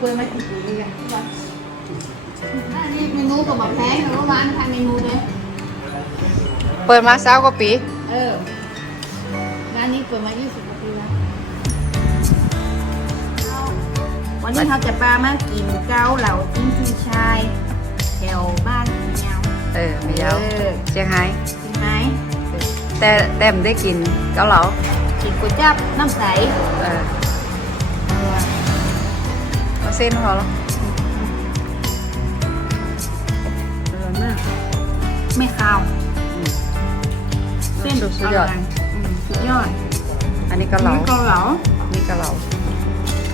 quên mất cái gì rồi. Ờ. Nhanh đi menu của mình hết rồi, bạn thay menu đi. Quên mất sao copy? Ờ. Nhanh đi quên mất 20 copy ra. Ờ. Hôm nay họ chấp ba mà กินเกาเหลาจิ้มชายแถวบ้านเจ้าเออไม่เอาเจ๊ไห้จิ้มไห้แต่แต่ไม่ได้กินเกาเหลาจิ้มก๋วยจั๊บน้ำใสเออเส้นพอแล้วร้อนมาก ไม่ขาวเส้นสุดยอดสุดยอด อันนี้กะเหลาอันนี้กะเหลา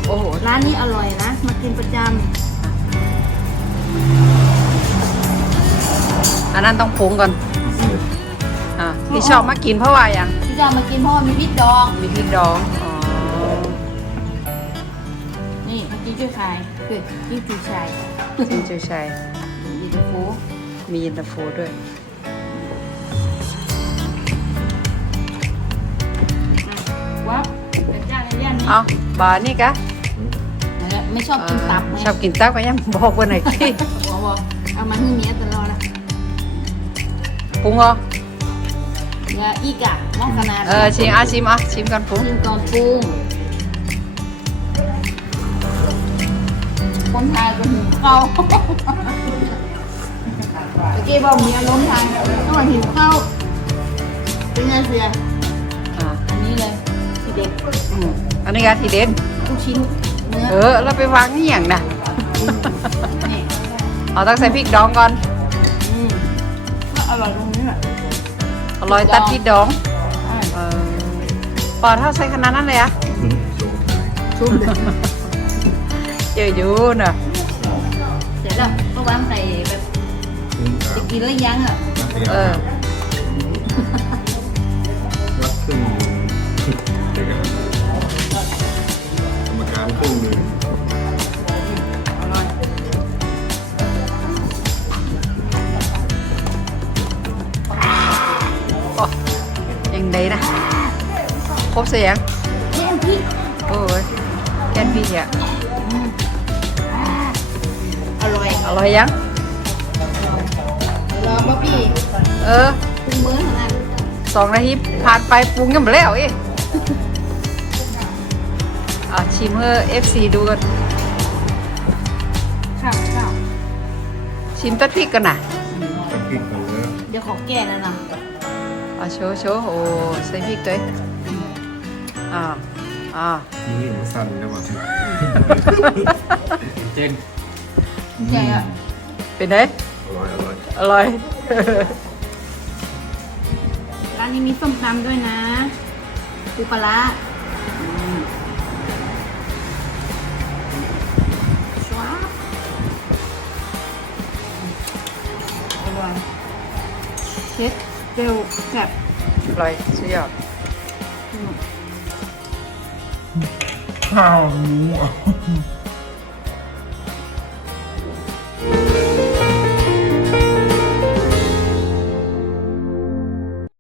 โอ้โหร้านนี้อร่อยนะมากินประจำอันนั้นต้องพุงก่อนอ่าที่ชอบมากินเพราะอะไรอ่ะ ที่ชอบมากินเพราะมีพริกดอง มีพริกดอง Good. Yin Chu Chai. Yin Chu Chai. Yin Chu Chai. Me in the ว้าวเป็นยานี่ยานี่อ๋อบ่อนี่กะไม่ชอบกินตับ ชอบกินตับก็ยังบอกว่าไหนกี่บอกบอกเอามันมีเนื้อตลอละปุ้งอ๋อเนี่ยอีกอะมอขนาด เออชิมอ่ะชิมอ่ะชิมกันปุ้งชิมกันปุงคนทานเขาตะกี้บอกมีอารมณ์ทานต้องหินเข้าเป็นไงเสียอันนี้เก็ทีเด็่นลูกชิ้น เนื้อ เออเราไปวางนี่อย่างนะเอาต้องใส่พริกดองก่อน อืมอร่อยตรงนี้แหละ อร่อยตัดพริกดอง เออปอดเท่าใส่ขนาดนั้นเลยอะชุ่ม chơi vô nè sẽ là có bán tay thì kia lấy giang à ờ đây nè Khóc xe ạ Khen phi Ôi ôi Khen phi kìa อะไรยังรอมาพี่ เออปรุงมือนะสองนาทีผ่านไปปรุงยังแล้วเออาชิมเออเอฟซีดูกันข้าวข้ชิมตะพริกกันนะเดี๋ยวขอแก่นะนะอ๋อโชว์โชว์โอ้ใส่พริกด้วยอ๋ออ๋อนี่มันสั่นนะ้ป่ะเจนเป็นไงอร่อย อร่อย อร่อย ร้านนี้มีส้มตำด้วยนะปูปลาชัวอร่อยเค็ดเร็วแซ่บอร่อยสุดยอดข้าวหมูอ่ะ